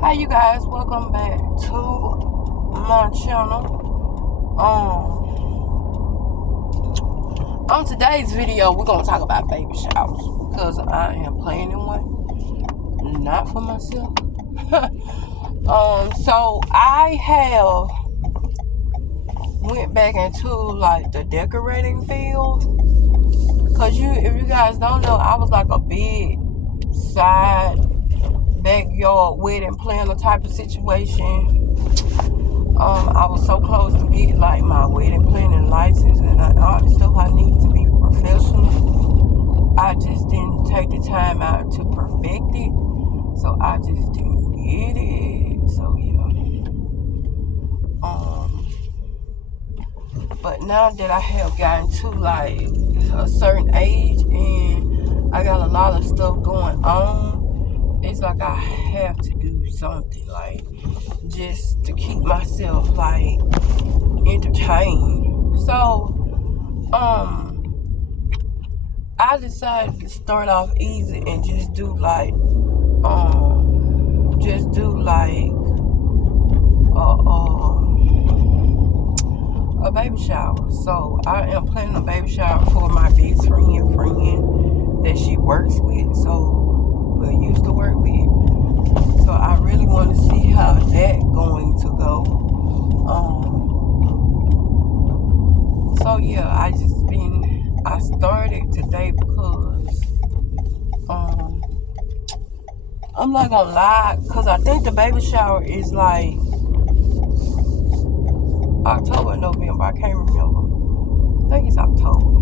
Hi you guys, welcome back to my channel. On today's video we're gonna talk about baby showers because I am planning one, not for myself. So I have went back into like the decorating field because if you guys don't know, I was like a big side backyard wedding planner type of situation. I was so close to get like my wedding planning license and all the stuff I need to be professional. I just didn't take the time out to perfect it, so I just didn't get it. So yeah. But now that I have gotten to like a certain age and I got a lot of stuff going on, it's like I have to do something like just to keep myself like entertained. So I decided to start off easy and just do like a baby shower. So I am planning a baby shower for my best friend that she works with, used to work with. So I really want to see how that going to go. So yeah, I started today because I'm not gonna lie, because I think the baby shower is like October, November, I can't remember. I think it's October.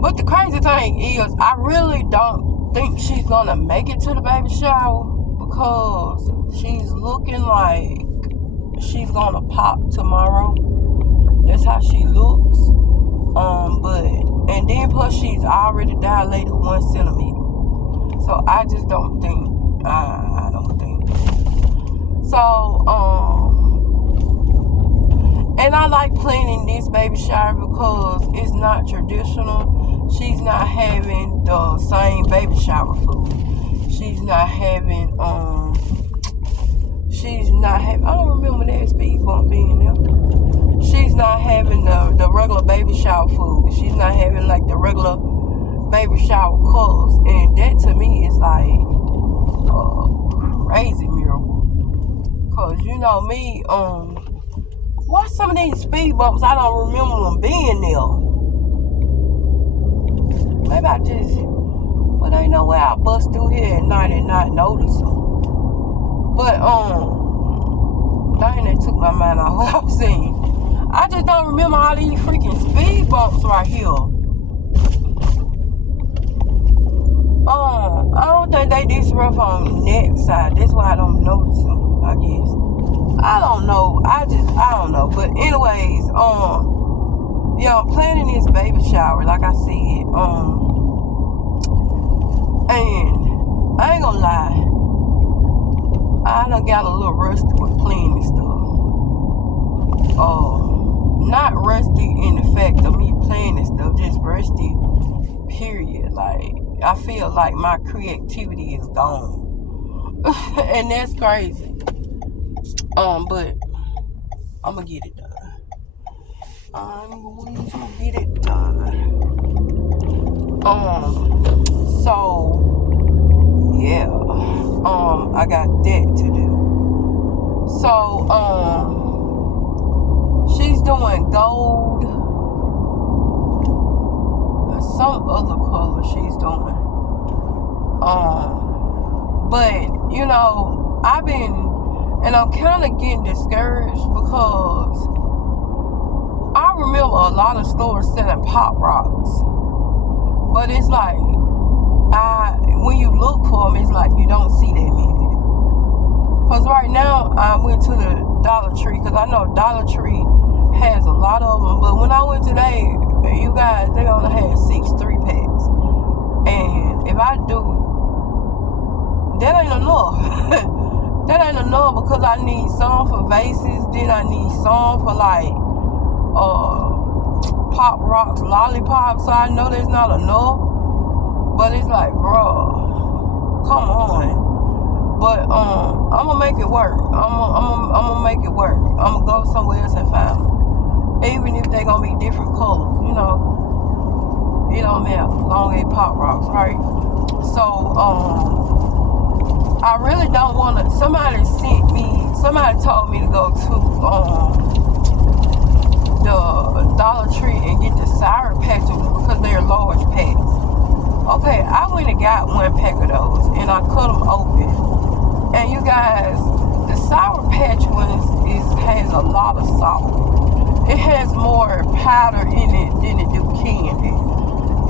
But the crazy thing is, I really don't think she's gonna make it to the baby shower because she's looking like she's gonna pop tomorrow. That's how she looks. And then plus she's already dilated 1 centimeter. So I just don't think, I don't think. So, and I like planning this baby shower because it's not traditional. She's not having the same baby shower food. She's not having, I don't remember that speed bump being there. She's not having the regular baby shower food. She's not having like the regular baby shower colors. And that to me is like a crazy miracle. Cause you know me, why some of these speed bumps I don't remember them being there. Maybe but ain't no way I bust through here at night and not notice them. But dang, that took my mind off what I was saying. I just don't remember all these freaking speed bumps right here. I don't think they this rough on that side. That's why I don't notice them, I guess. I don't know. I don't know. But anyways, yeah, I'm planning this baby shower, like I said. And I ain't gonna lie, I done got a little rusty with planning this stuff. Not rusty in the fact of me planning stuff, just rusty, period. Like, I feel like my creativity is gone. And that's crazy. But I'm gonna get it done. I'm going to get it done. So yeah, I got that to do. So she's doing gold and some other color she's doing. But you know, I'm kind of getting discouraged because I remember a lot of stores selling pop rocks, but it's like when you look for them, it's like you don't see that many. Cause right now I went to the Dollar Tree because I know Dollar Tree has a lot of them, but when I went today, you guys, they only had 6 3-packs, and if I do, that ain't enough. That ain't enough because I need some for vases, then I need some for like pop rocks, lollipops. So I know there's not enough, but it's like, bro, come on. But I'm gonna make it work. I'm gonna make it work. I'm gonna go somewhere else and find them. Even if they gonna be different colors, you know, it don't matter. Long as pop rocks, right? So I really don't wanna. Somebody told me to go to the Dollar Tree and get the Sour Patch because they're large packs. Okay, I went and got one pack of those and I cut them open. And you guys, the Sour Patch ones has a lot of salt. It has more powder in it than it do candy.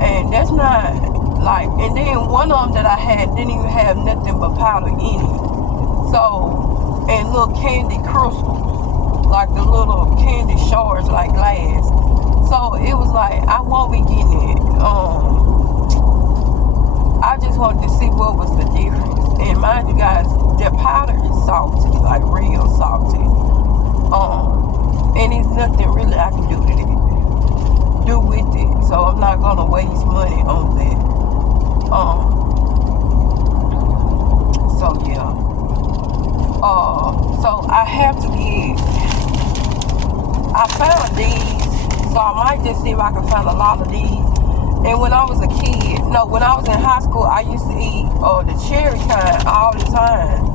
And that's not like, and then one of them that I had didn't even have nothing but powder in it. So, and little candy crystals, like the little candy shards, like glass. So it was like, I won't be getting it. I just wanted to see what was the difference. And mind you guys, the powder is salty, like real salty. And there's nothing really I can do with it. So I'm not gonna waste money on that. So yeah. So I have to I found these, so I might just see if I can find a lot of these. And when I was in high school, I used to eat the cherry kind all the time.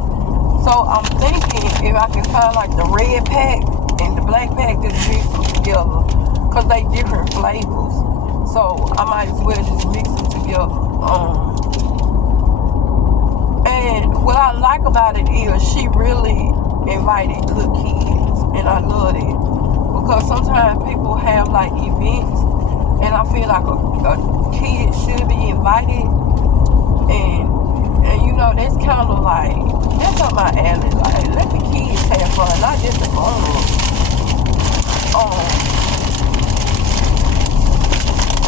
So I'm thinking if I can find like the red pack and the black pack, just mix them together, cause they different flavors. So I might as well just mix them together. And what I like about it is she really invited little kids, and I love it because sometimes people have like events. And I feel like a kid should be invited. And you know, that's kind of like, that's up my alley. Like, let the kids have fun, not just the grown-ups.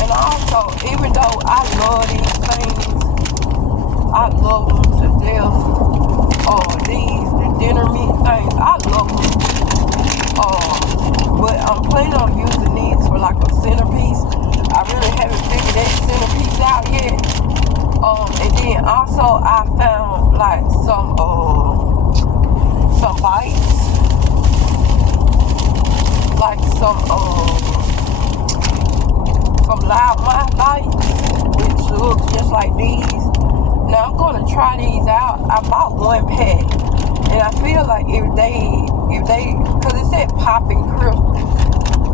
And also, even though I love these things, I love them to death. The dinner meat things, I love them. But I'm planning on using these for like a centerpiece. I really haven't figured that centerpiece out yet. And then also I found like some bites, like some loudmouth bites, which looks just like these. Now I'm gonna try these out. I bought one pack, and I feel like if they, cause it said popping crystals.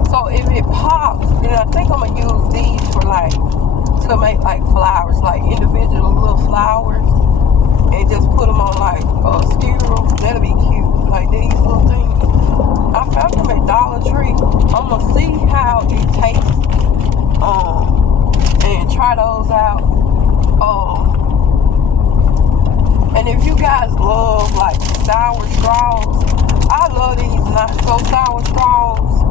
So if it pops, then I think I'm gonna use these for like, to make like flowers, like individual little flowers, and just put them on like skewers. That'll be cute, like these little things. I found them at Dollar Tree. I'm gonna see how it tastes, and try those out. And if you guys love like sour straws, I love these not so sour straws.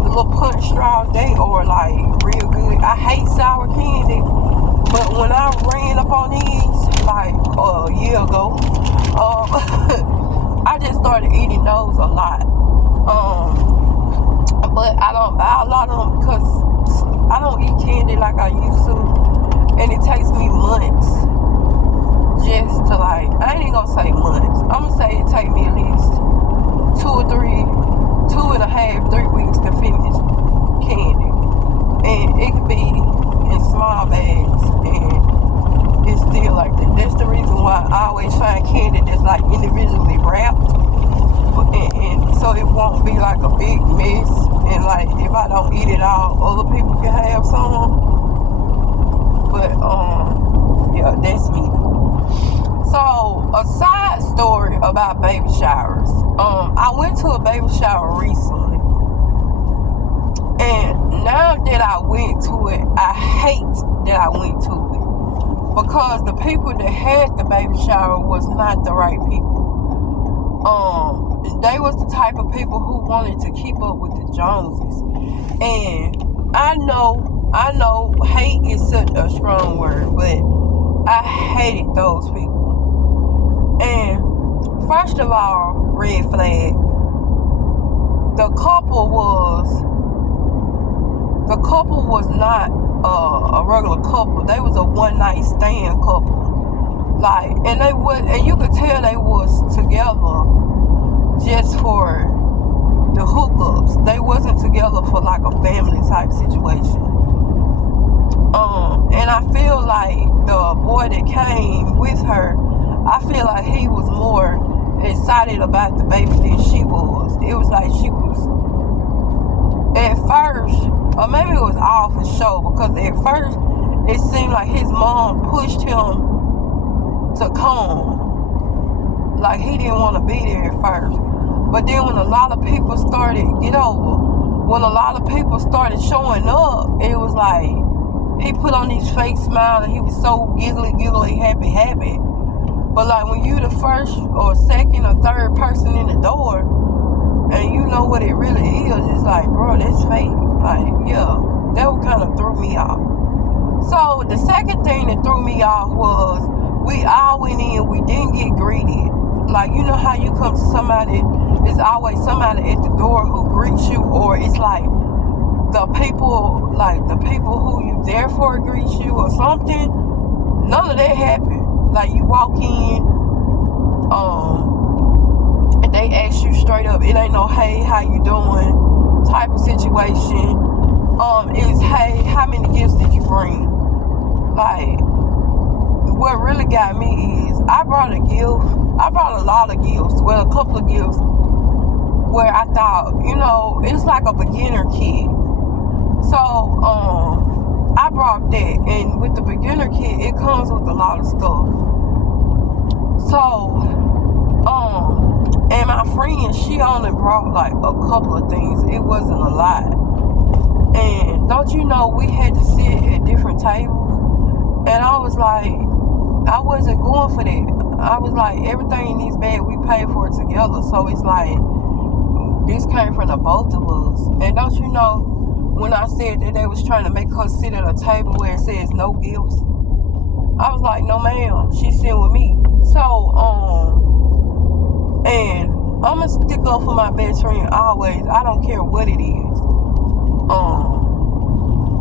Little punch straws, they are like real good. I hate sour candy, but when I ran up on these like a year ago, I just started eating those a lot. But I don't buy a lot of them because I don't eat candy like I used to, and it takes me months just to like, I ain't even gonna say months, I'm gonna say it take me at least 2.5, 3 weeks to finish candy. And it could be in small bags, and it's still like that. That's the reason why I always find candy that's like individually wrapped, and so it won't be like a big mess. And like if I don't eat it all, other people can have some. But yeah, that's me. So a side story about baby showers. I went to a baby shower recently, and now that I went to it, I hate that I went to it because the people that had the baby shower was not the right people. They was the type of people who wanted to keep up with the Joneses, and I know hate is such a strong word, but I hated those people. And first of all, red flag, the couple was not a regular couple. They was a one-night stand couple. Like, and they would, and you could tell they was together just for the hookups. They wasn't together for like a family type situation. And I feel like the boy that came with her, I feel like he was more excited about the baby than she was. It was like she was, at first, or maybe it was all for show, because at first it seemed like his mom pushed him to come. Like he didn't want to be there at first. But then when a lot of people started, when a lot of people started showing up, it was like, he put on these fake smiles and he was so giggly, happy. But like when you the first or second or third person in the door and you know what it really is, it's like, bro, that's fake. Like, yeah, that kind of threw me off. So the second thing that threw me off was we all went in, we didn't get greeted. Like, you know how you come to somebody, there's always somebody at the door who greets you, or it's like the people who you there for greet you or something. None of that happened. Like you walk in, and they ask you straight up. It ain't no, hey, how you doing type of situation. It's, hey, how many gifts did you bring? Like, what really got me is I brought a lot of gifts. Well, a couple of gifts where I thought, it's like a beginner kit. So, I brought that, and with the beginner kit, it comes with a lot of stuff. So, and my friend, she only brought like a couple of things. It wasn't a lot. And don't you know, we had to sit at different tables, and I was like, I wasn't going for that. I was like, everything in this bag, we paid for it together. So it's like, this came from the both of us. And don't you know, when I said that they was trying to make her sit at a table where it says no gifts, I was like, no ma'am, she's sitting with me. So, and I'm gonna stick up for my best friend always. I don't care what it is.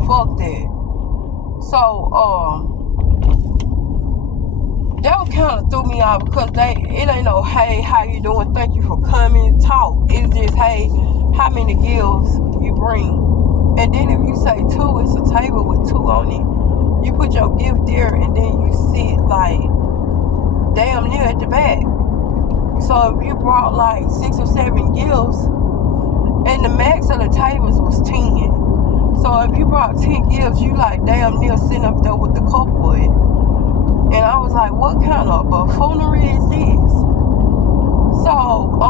Fuck that. So, that kind of threw me off, because it ain't no, hey, how you doing? Thank you for coming, talk. It's just, hey, how many gifts you bring? And then if you say 2, it's a table with 2 on it. You put your gift there, and then you sit like damn near at the back. So if you brought like 6 or 7 gifts, and the max of the tables was 10. So if you brought 10 gifts, you like damn near sitting up there with the couple. And I was like, what kind of buffoonery is this? So,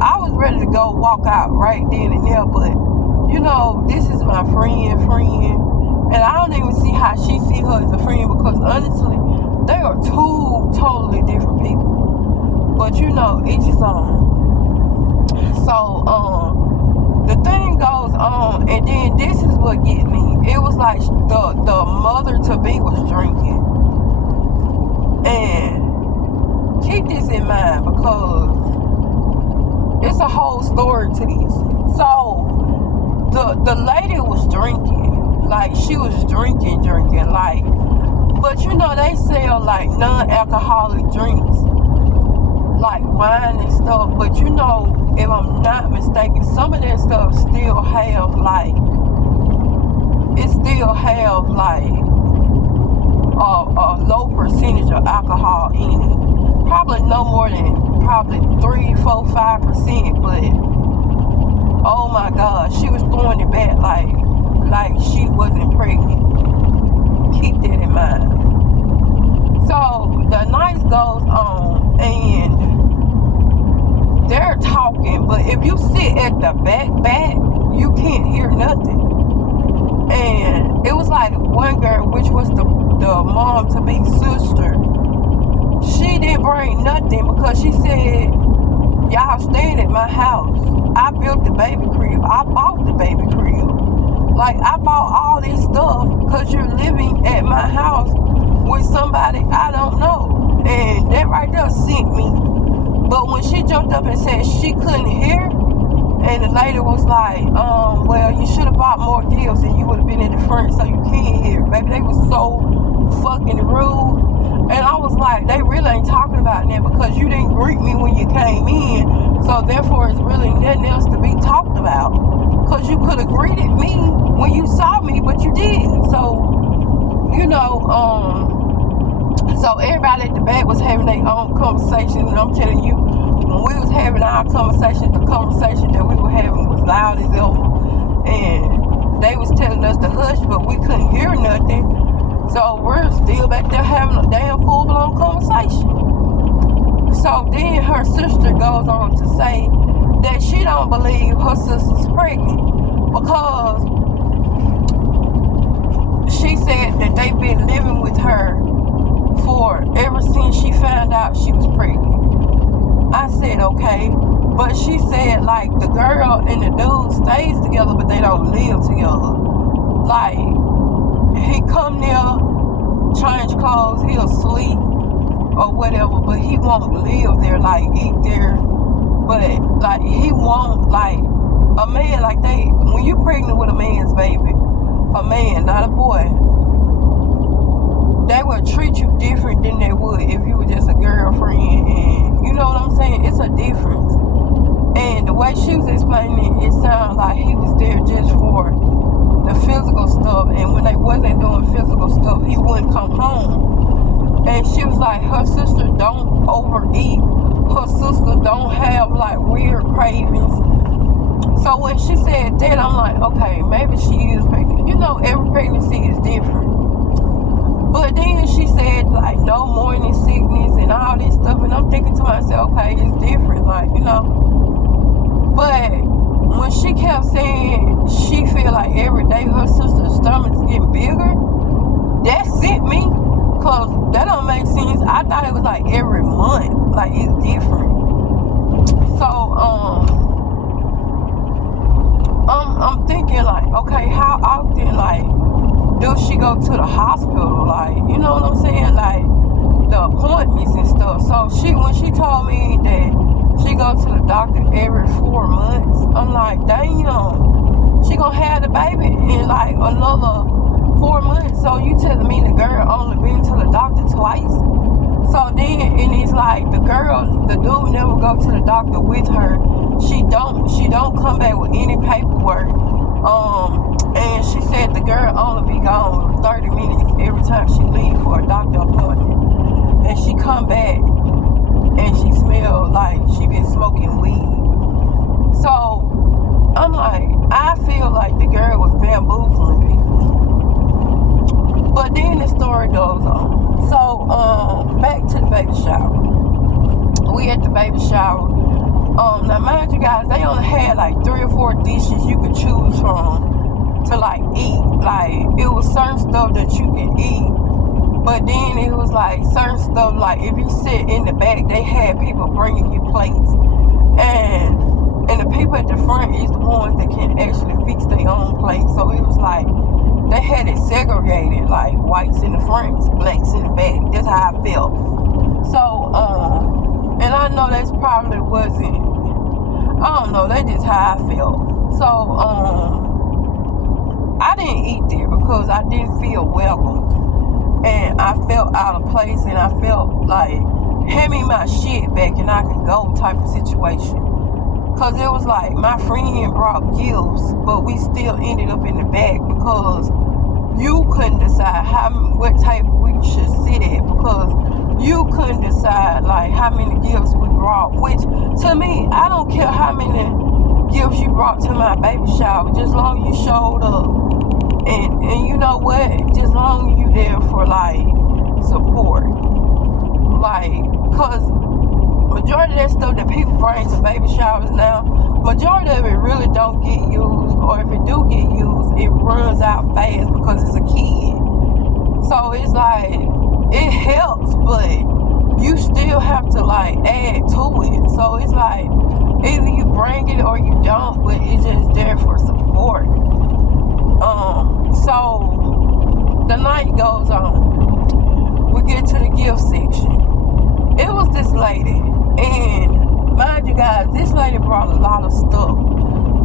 I was ready to go walk out right then and there, but, this is my friend, and I don't even see how she see her as a friend, because honestly, they are 2 totally different people. But, each his own. So, the thing goes on, and then this is what get me. It was like the mother-to-be was drinking. And keep this in mind, because it's a whole story to this. So the lady was drinking, like she was drinking, like, but they sell like non-alcoholic drinks, like wine and stuff. But if I'm not mistaken, some of that stuff still have like a low percentage of alcohol in it. Probably no more than 3, 4, 5%, but oh my God, she was throwing it back like she wasn't pregnant. Keep that in mind. So the night goes on, and they're talking, but if you sit at the back, you can't hear nothing. And it was like one girl, which was the mom-to-be sister, she didn't bring nothing, because she said, y'all staying at my house. I built the baby crib. I bought the baby crib. Like, I bought all this stuff because you're living at my house with somebody I don't know. And that right there sent me. But when she jumped up and said she couldn't hear, and the lady was like, well, you should have bought more gifts and you would have been in the front so you can hear. Baby, they was so fucking rude. And I was like, they really ain't talking about that because you didn't greet me when you came in. So therefore, it's really nothing else to be talked about. Because you could have greeted me when you saw me, but you didn't. So, you know, so everybody at the back was having their own conversation. And I'm telling you, when we was having our conversation, the conversation that we were having was loud as ever. And they was telling us to hush, but we couldn't hear nothing. So we're still back there having a damn full-blown conversation. So then her sister goes on to say that she don't believe her sister's pregnant because she said that they've been living with her for ever since she found out she was pregnant. I said, okay. But she said, like, the girl and the dude stays together, but they don't live together. Like, he come there, change clothes, he'll sleep or whatever, but he won't live there, like, eat there. But, like, he won't, like, a man, like, when you pregnant with a man's baby, a man, not a boy, they will treat you different than they would if you were just a girlfriend. And you know what I'm saying? It's a difference. And the way she was explaining it sounded like he was there just for the physical stuff. And when they wasn't doing physical stuff, he wouldn't come home. And she was like, her sister don't overeat. Her sister don't have like weird cravings. So when she said that, I'm like, okay, maybe she is pregnant. You know, every pregnancy is different. But then she said, like, no morning sickness and all this stuff. And I'm thinking to myself, okay, it's different, like, you know. But when she kept saying she feel like every day her sister's stomach's getting bigger, that sent me. Because that don't make sense. I thought it was like every month. Like, it's different. So, I'm thinking, like, okay, how often, like, does she go to the hospital? Like, you know what I'm saying? Like, the appointments and stuff. So when she told me that she go to the doctor every 4 months, I'm like, damn, she gonna have the baby in like another 4 months. So you telling me the girl only been to the doctor twice? So then, and it's like the dude never go to the doctor with her. She don't come back with any paperwork. And she said the girl only be gone 30 minutes every time she leave for a doctor appointment. And she come back and she smell like she been smoking weed. So I'm like, I feel like the girl was bamboozling people. But then the story goes on. So back to the baby shower. We at the baby shower. Now mind you guys, they only had like 3 or 4 dishes you could choose from to like eat. Like, it was certain stuff that you can eat, but then it was like certain stuff, like if you sit in the back, they had people bringing you plates, and the people at the front is the ones that can actually fix their own plates. So it was like they had it segregated, like whites in the front, blacks in the back. That's how I felt. So and I know that's probably wasn't, I don't know, that's just how I felt. So I didn't eat there because I didn't feel welcome, and I felt out of place, and I felt like, hand me my shit back and I can go type of situation. Because it was like my friend brought gifts, but we still ended up in the back because you couldn't decide what table we should sit at, because you couldn't decide like how many gifts we brought. Which to me, I don't care how many gifts you brought to my baby shower, just long you showed up. And you know what? Just long you there for like support. Like, cause majority of that stuff that people bring to baby showers now, majority of it really don't get used, or if it do get used, it runs out fast because it's a kid. So it's like, it helps, but you still have to like add to it. So it's like, either you bring it or you don't, but it's just there for support. So the night goes on. We get to the gift section. It was this lady, and mind you guys, this lady brought a lot of stuff,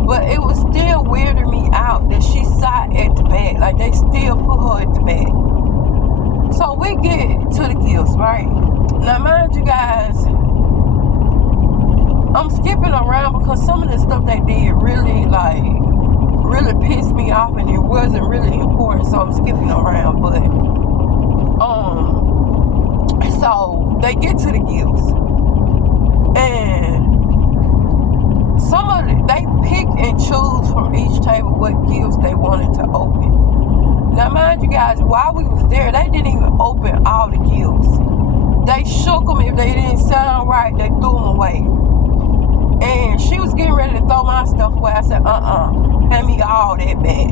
but it was still weirding me out that she sat at the back. Like, they still put her at the back. So we get to the gifts, right? Now, mind you guys, I'm skipping around because some of the stuff they did really pissed me off, and it wasn't really important, so I'm skipping around. But so they get to the gifts, and they pick and choose from each table what gifts they wanted to open. Now, mind you guys, while we was there, they didn't even open all the gifts. They shook them. If they didn't sound right, they threw them away. And she was getting ready to throw my stuff away. I said, hand me all that back.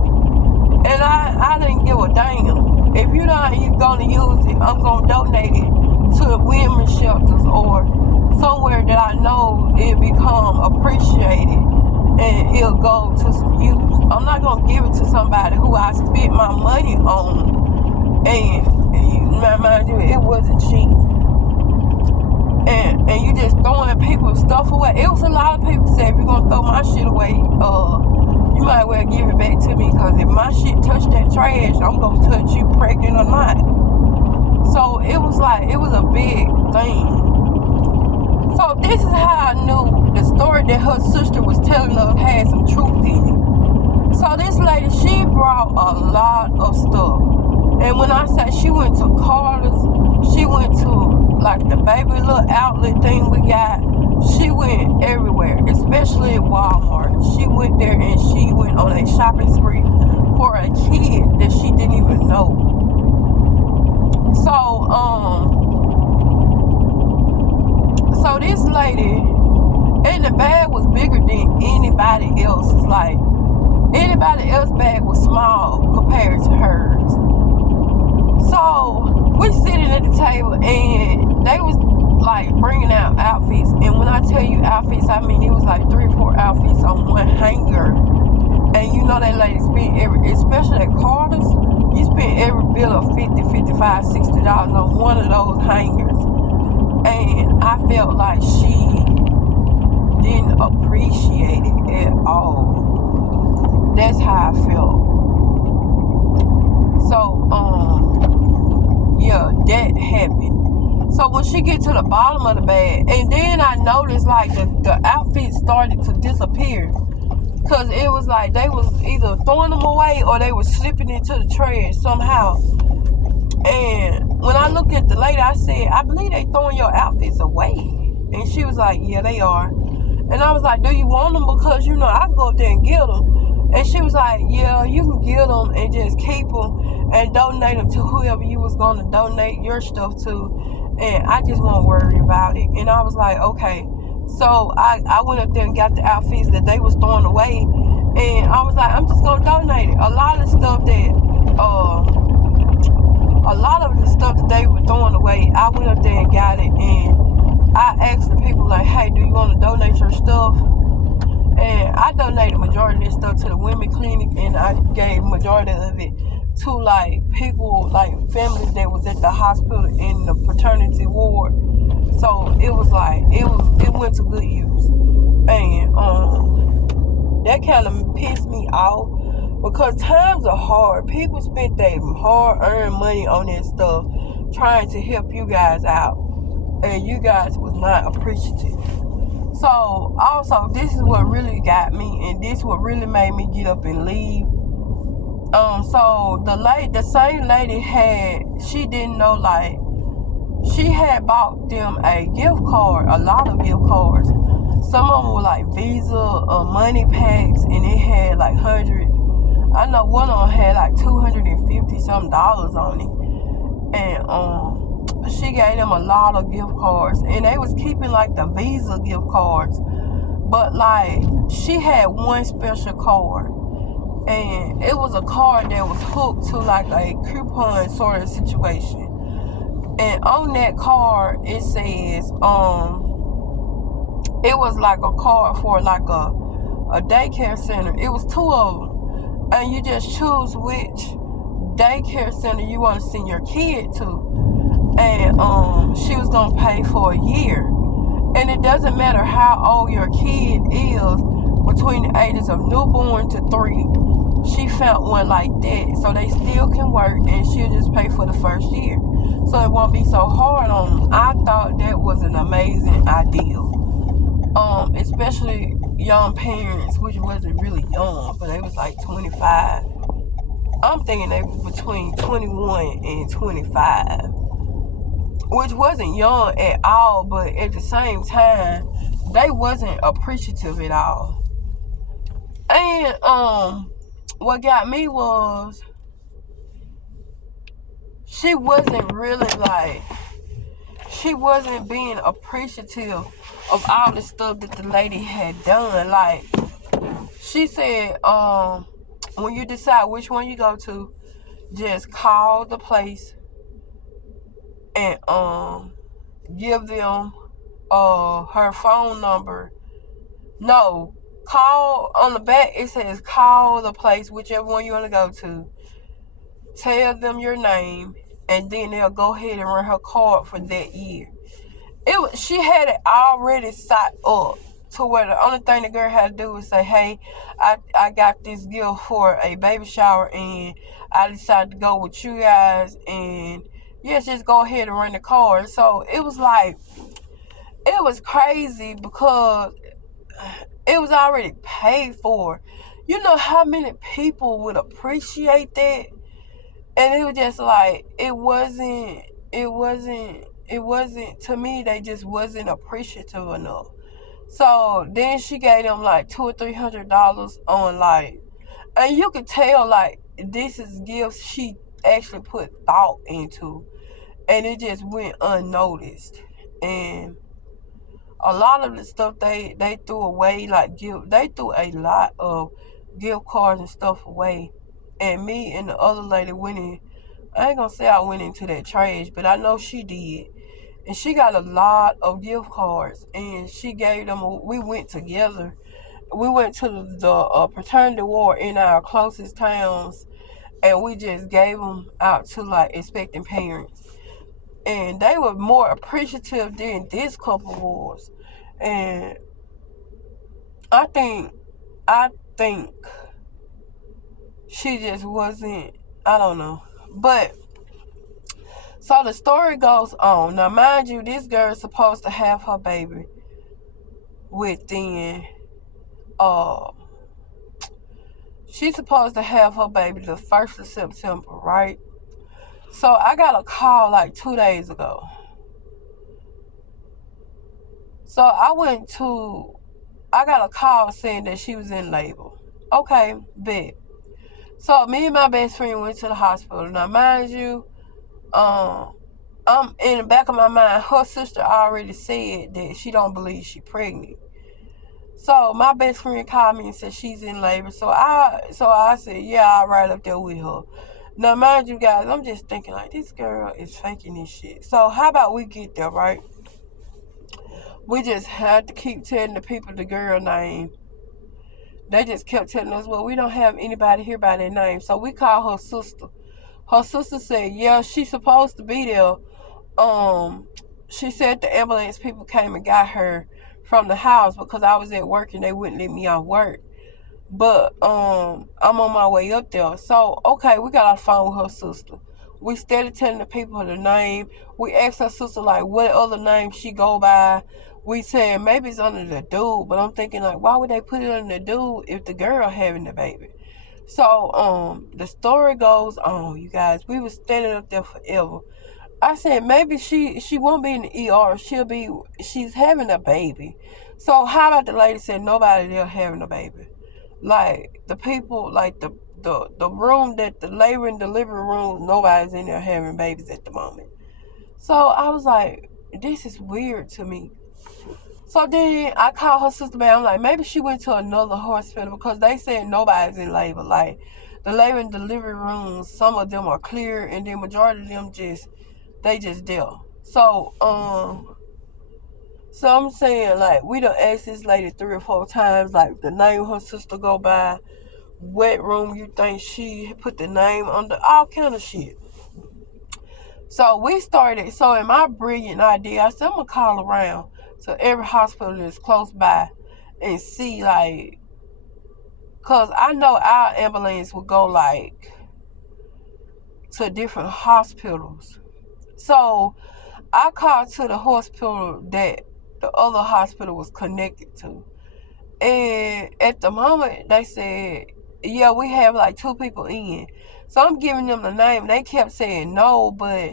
And I didn't give a damn. If you're not going to use it, I'm going to donate it to the women's shelters or somewhere that I know it'll become appreciated and it'll go to some use. I'm not going to give it to somebody who I spent my money on. And mind you, it wasn't cheap. And you just throwing people's stuff away. It was a lot of people say, if you're going to throw my shit away, you might well give it back to me, because if my shit touch that trash, I'm going to touch you, pregnant or not. So it was a big thing. So this is how I knew the story that her sister was telling us had some truth in it. So this lady, she brought a lot of stuff. And when I say she went to Carter's, she went to like the baby little outlet thing we got. She went everywhere, especially at Walmart. She went there and she went on a shopping spree for a kid that she didn't even know. So this lady, and the bag was bigger than anybody else's. Like, anybody else's bag was small compared to hers. So we sitting at the table and they was like bringing out outfits. And when I tell you outfits, I mean it was like 3 or 4 outfits on one hanger. And you know that lady spent especially at Carter's, you spend every bill of $50, $55, $60 on one of those hangers. And I felt like she didn't appreciate it at all. That's how I felt. So, yeah, that happened. So when she get to the bottom of the bag, and then I noticed like the outfits started to disappear. Cause it was like they was either throwing them away or they was slipping into the trash somehow. And when I looked at the lady, I said, I believe they throwing your outfits away. And she was like, yeah, they are. And I was like, do you want them? Because, you know, I can go up there and get them. And she was like, yeah, you can get them and just keep them and donate them to whoever you was going to donate your stuff to. And I just won't worry about it. And I was like, okay. So I went up there and got the outfits that they was throwing away. And I was like, I'm just going to donate it. A lot of the stuff that they were throwing away, I went up there and got it. And I asked the people like, hey, do you want to donate your stuff? And I donated majority of this stuff to the women clinic, and I gave majority of it to like people, like families that was at the hospital in the paternity ward. So it was like it went to good use. And that kind of pissed me off because times are hard. People spent their hard-earned money on this stuff trying to help you guys out, and you guys was not appreciative. So, also, this is what really got me, and this what really made me get up and leave. So, the same lady she didn't know, like, she had bought them a gift card, a lot of gift cards. Some of them were, like, Visa money packs, and it had, like, 100. I know one of them had, like, $250-something on it. And, she gave them a lot of gift cards, and they was keeping like the Visa gift cards, but like she had one special card, and it was a card that was hooked to like a coupon sort of situation. And on that card it says it was like a card for like a daycare center. It was 2 of them, and you just choose which daycare center you want to send your kid to. And she was gonna pay for a year, and it doesn't matter how old your kid is between the ages of newborn to 3. She found one like that, so they still can work, and she'll just pay for the first year. so it won't be so hard on them. I thought that was an amazing idea. Especially young parents, which wasn't really young, but they was like 25. I'm thinking they was between 21 and 25, which wasn't young at all, but at the same time, they wasn't appreciative at all. And what got me was she wasn't being appreciative of all the stuff that the lady had done. Like, she said, when you decide which one you go to, just call the place and give them her phone number. No, call on the back. It says call the place, whichever one you want to go to. Tell them your name, and then they'll go ahead and run her card for that year. She had it already set up to where the only thing the girl had to do was say, hey, I got this gift for a baby shower, and I decided to go with you guys, and yes, just go ahead and run the card. So it was like, it was crazy because it was already paid for. You know how many people would appreciate that? And it was just like, it wasn't, to me, they just wasn't appreciative enough. So then she gave them like $200 or $300 on, like, and you could tell, like, this is gifts she actually put thought into, and it just went unnoticed. And a lot of the stuff they threw away, like they threw a lot of gift cards and stuff away. And me and the other lady went in. I ain't gonna say I went into that trash, but I know she did. And she got a lot of gift cards, and she gave them. We went together. We went to the fraternity ward in our closest towns, and we just gave them out to like expecting parents. And they were more appreciative than this couple was. And I think she just wasn't, I don't know. But so the story goes on. Now, mind you, this girl is supposed to have her baby within, she's supposed to have her baby the 1st of September, right? So I got a call like 2 days ago. So I got a call saying that she was in labor. Okay, bet. So me and my best friend went to the hospital. Now, mind you, I'm in the back of my mind, her sister already said that she don't believe she pregnant. So my best friend called me and said she's in labor. So I said, yeah, I'll ride up there with her. Now, mind you guys, I'm just thinking like, this girl is faking this shit. So how about we get there, right? We just had to keep telling the people the girl name. They just kept telling us, well, we don't have anybody here by that name. So we called her sister. Her sister said, yeah, she's supposed to be there. She said the ambulance people came and got her from the house because I was at work and they wouldn't let me off work. But I'm on my way up there. So, okay, we got our phone with her sister. We started telling the people her name. We asked her sister, like, what other name she go by. We said, maybe it's under the dude. But I'm thinking, like, why would they put it under the dude if the girl having the baby? So, the story goes on, you guys. We was standing up there forever. I said, maybe she won't be in the ER. She's having a baby. So, how about the lady said nobody there having a baby? Like, the people, like, the room that the labor and delivery room, nobody's in there having babies at the moment. So I was like, this is weird to me. So then I called her sister back. I'm like, maybe she went to another hospital because they said nobody's in labor. Like, the labor and delivery rooms, some of them are clear, and then majority of them just there. So I'm saying, like, we done asked this lady 3 or 4 times, like, the name her sister go by, what room you think she put the name under, all kind of shit. So we started, so in my brilliant idea, I said, I'm going to call around to every hospital that's close by and see, like, because I know our ambulance would go, like, to different hospitals. So I called to the hospital that the other hospital was connected to. And at the moment, they said, yeah, we have like 2 people in. So I'm giving them the name. They kept saying no, but...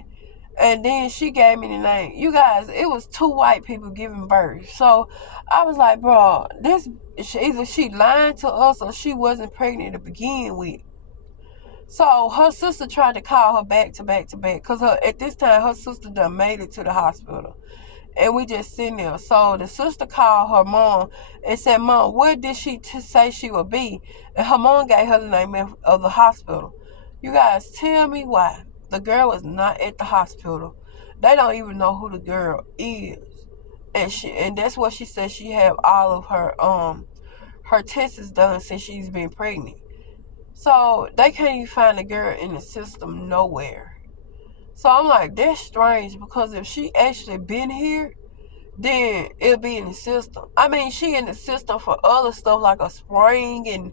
And then she gave me the name. You guys, it was 2 white people giving birth. So I was like, bro, this... Either she lying to us or she wasn't pregnant to begin with. So her sister tried to call her back to back to back. Because at this time, her sister done made it to the hospital. And we just sitting there. So the sister called her mom and said, Mom, where did she say she would be? And her mom gave her the name of the hospital. You guys, tell me why the girl is not at the hospital. They don't even know who the girl is. And that's what she said. She have all of her tests done since she's been pregnant. So they can't even find the girl in the system nowhere. So I'm like, that's strange, because if she actually been here, then it'll be in the system. I mean, she in the system for other stuff like a sprain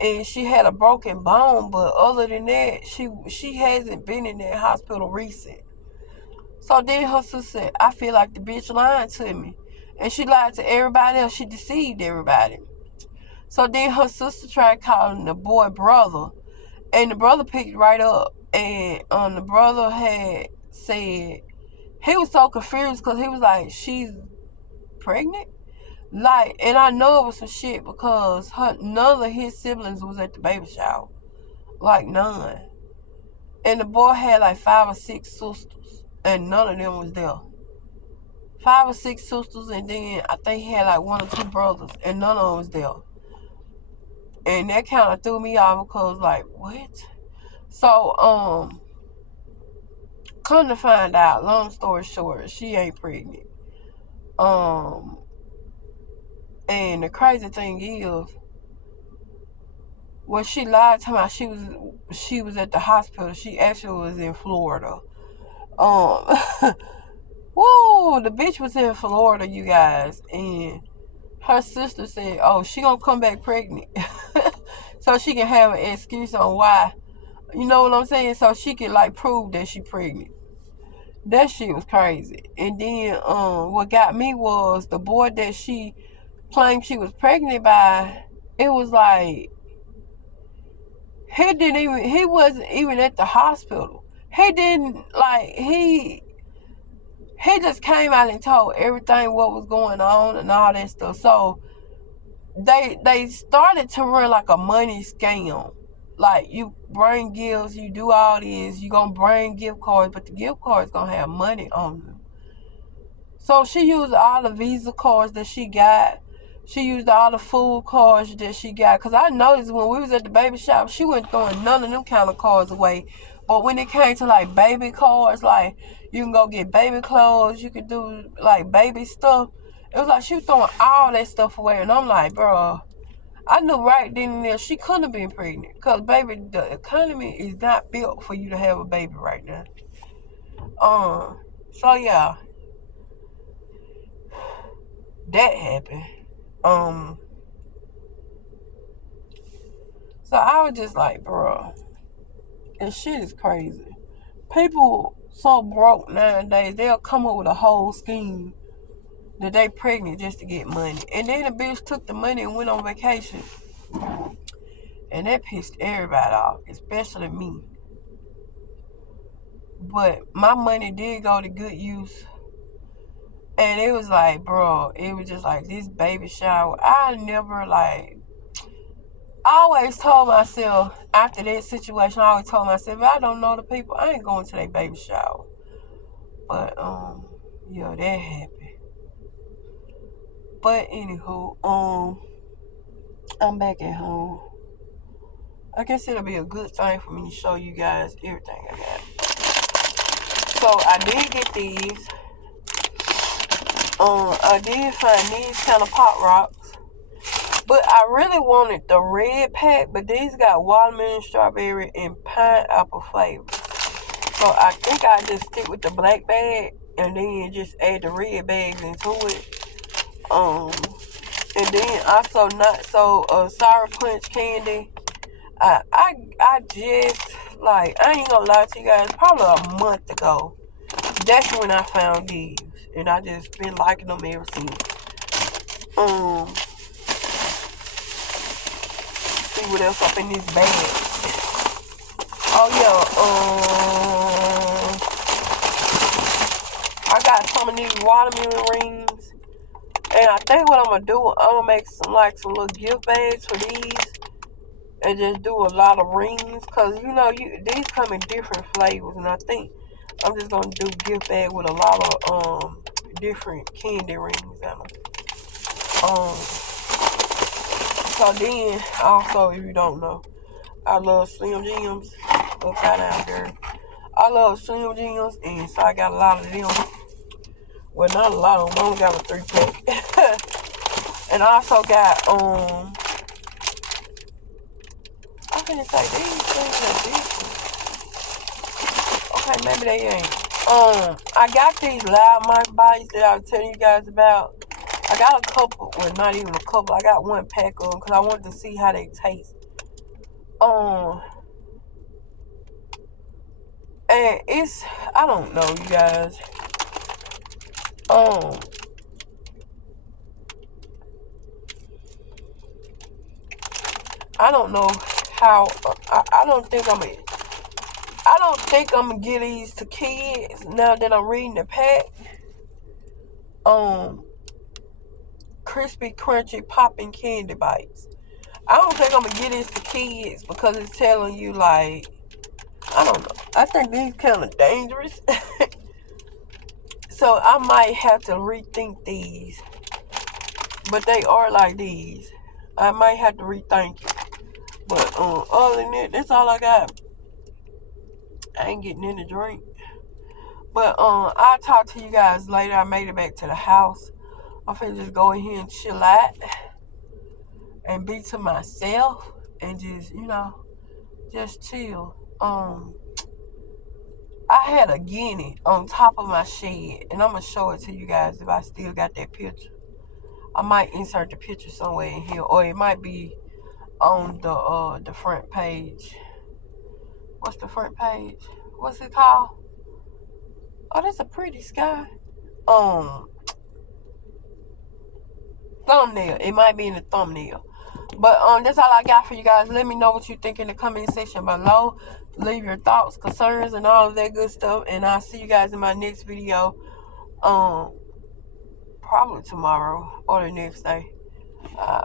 and she had a broken bone, but other than that, she hasn't been in that hospital recent. So then her sister said, I feel like the bitch lied to me. And she lied to everybody else. She deceived everybody. So then her sister tried calling the boy brother, and the brother picked right up. And the brother had said, he was so confused because he was like, she's pregnant? Like, and I know it was some shit because none of his siblings was at the baby shower. Like, none. And the boy had like 5 or 6 sisters, and none of them was there. 5 or 6 sisters, and then I think he had like 1 or 2 brothers, and none of them was there. And that kind of threw me off because, like, what? So, come to find out, long story short, she ain't pregnant. And the crazy thing is, when she lied to me, she was at the hospital. She actually was in Florida. Whoa, the bitch was in Florida, you guys, and her sister said, "Oh, she gonna come back pregnant, so she can have an excuse on why." You know what I'm saying? So she can like prove that she pregnant. That shit was crazy. And then what got me was the boy that she claimed she was pregnant by. It was like he wasn't even at the hospital. He just came out and told everything what was going on and all that stuff. So they started to run like a money scam. Like, you bring gifts, you do all this, you gonna bring gift cards, but the gift cards gonna have money on them. So she used all the Visa cards that she got. She used all the food cards that she got. Because I noticed when we was at the baby shop, she wasn't throwing none of them kind of cards away. But when it came to like baby cards, like you can go get baby clothes, you can do like baby stuff. It was like she was throwing all that stuff away. And I'm like, bro, I knew right then and there she couldn't have been pregnant. Because, baby, the economy is not built for you to have a baby right now. So, yeah. That happened. So I was just like, bro, this shit is crazy. People so broke nowadays, they'll come up with a whole scheme that they pregnant just to get money. And then the bitch took the money and went on vacation. And that pissed everybody off, especially me. But my money did go to good use. And it was like, bro, it was just like this baby shower. I always told myself, after that situation, I always told myself, if I don't know the people, I ain't going to their baby shower. But, yeah, that happened. But, anywho, I'm back at home. I guess it'll be a good thing for me to show you guys everything I got. So, I did get these. I did find these kind of pop rocks. But I really wanted the red pack, but these got watermelon, strawberry, and pineapple flavor. So I think I just stick with the black bag and then just add the red bags into it. And then also not so sour punch candy. I just, like, I ain't gonna lie to you guys, probably a month ago, That's when I found these, and I just been liking them ever since. See what else up in this bag. Oh yeah, I got some of these watermelon rings, and I think what I'm gonna do, I'm gonna make some little gift bags for these, and just do a lot of rings, cause these come in different flavors, and I think I'm just gonna do gift bag with a lot of different candy rings in them. So then also, if you don't know, I love Slim Jims. Upside down, girl. I love Slim Jims, and so I got a lot of them. Well, not a lot of them. I only got a 3-pack. And I also got I finna say these things are different. Okay, maybe they ain't. I got these Loud Mic bites that I was telling you guys about. I got a couple, well, not even a couple. I got 1 pack of them because I wanted to see how they taste. And it's, I don't know, you guys. I don't know how. I don't think I'm gonna give these to kids now that I'm reading the pack. Crispy, crunchy, popping candy bites. I don't think I'm gonna give this to kids because it's telling you, like, I don't know. I think these kind of dangerous. So I might have to rethink these. But they are like these. I might have to rethink it. But other than that, that's all I got. I ain't getting in the drink. But I'll talk to you guys later. I made it back to the house. I'm finna just go in here and chill out and be to myself and just, just chill. I had a guinea on top of my shed, and I'm gonna show it to you guys if I still got that picture. I might insert the picture somewhere in here, or it might be on the front page. What's the front page? What's it called? Oh, that's a pretty sky. Thumbnail. It might be in the thumbnail. But that's all I got for you guys. Let me know what you think in the comment section below. Leave your thoughts, concerns, and all of that good stuff. And I'll see you guys in my next video. Probably tomorrow or the next day.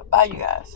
Bye, you guys.